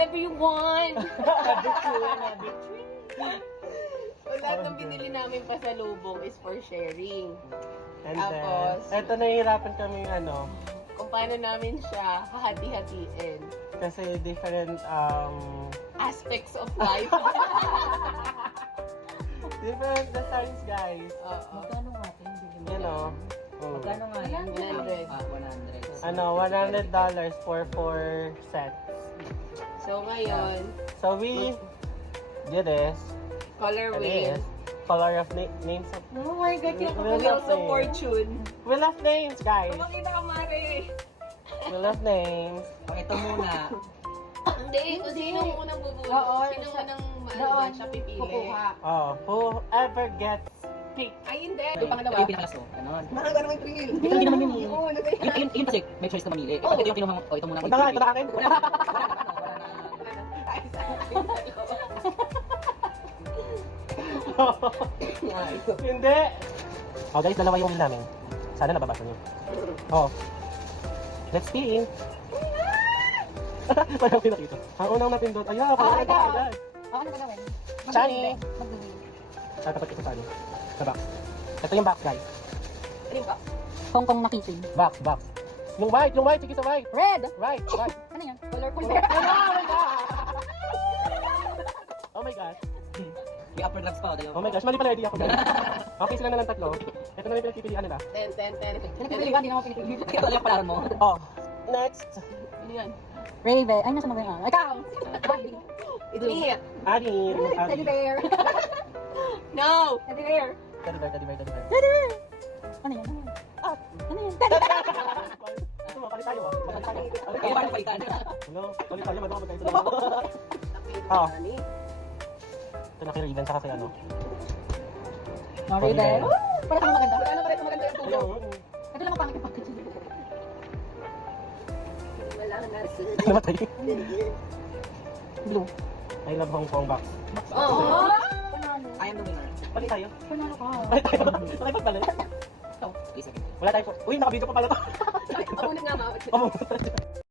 whatever you want. So, lahat ng binili namin pasalubong is for sharing. And Tapos, then, eto nahihirapan kami kung paano namin siya hahati-hatiin. kasi different, Aspects of life. different designs, guys. Oo. Magkano nga ito? Hindi mo You know, Magkano nga yan? 100. 100. $100 for 4 sets. So, ngayon, So we did this. color And wheel. this. Color of names of Oh my God, yung Wheels of Fortune. Wheel of names, guys. Makita ka, Mare. Wheel of names. Ito muna. Hindi, kung sino ang unang bubuli. Oo, Sino ang unang doon, siya pipili. kukuha. Oh, whoever gets picked. Ay, hindi. Ito yung Pangalawa. pinakalaso. Ganon. Baka naman thrill. Ito hindi naman yun. Oo, Yun kasi may choice na mamili. Ito yung kinuha mo. Ito muna. Ito nga, ito na akin. Hindi. Oh guys, dalawa yung wheel namin. Sana nababasa niyo. Oh. Let's see. Parang pinakita. Ang unang natin doon. Ayan, parang ito agad. Ano ba gawin? Shiny. Mag-wheel. Tatapat ito sa ano. Sa box. Ito yung box, guys. Ano yung box? Hong Kong na kitchen. Box, box. Yung white, sige sa white. Red! Right, right. Ano yan? Colorful. Oh my gosh. May upper grabs pa. Oh my gosh, mali pala idea ako guys. Okay, sila na lang tatlo. Ito na yung pinagpipilian nila. 10, 10, 10. Pinagpipili ka, hindi naman pinipili. Ito lang yung palaran mo. Oh, next. Ano yan? Raven. Ay, nasa mga yan. Ikaw! Ito. Eat. Adin. Teddy bear. No! Teddy bear. Teddy bear. Teddy bear. Ano yan? Ah, ano yan? Teddy bear. Ito mo, palit tayo ah. Palit tayo. Kaya parang palitan. Ano? Palit tayo, madama tayo sa Oh. Ito na kay Raven, saka kay ano. Raven. Para kang maganda. Ano pa rin maganda yung tulo? Ayun. Ito lang ang pangit yung packaging. Wala na nasa. Namatay. Blue. I love Hong Kong box. Oo. Panalo. I am the winner. Palit tayo. Panalo ka. Palit tayo. Nakipagpalit. Ito. Wala tayo. Uy, nakabidyo pa pala to. Ako na nga mawag. Oh.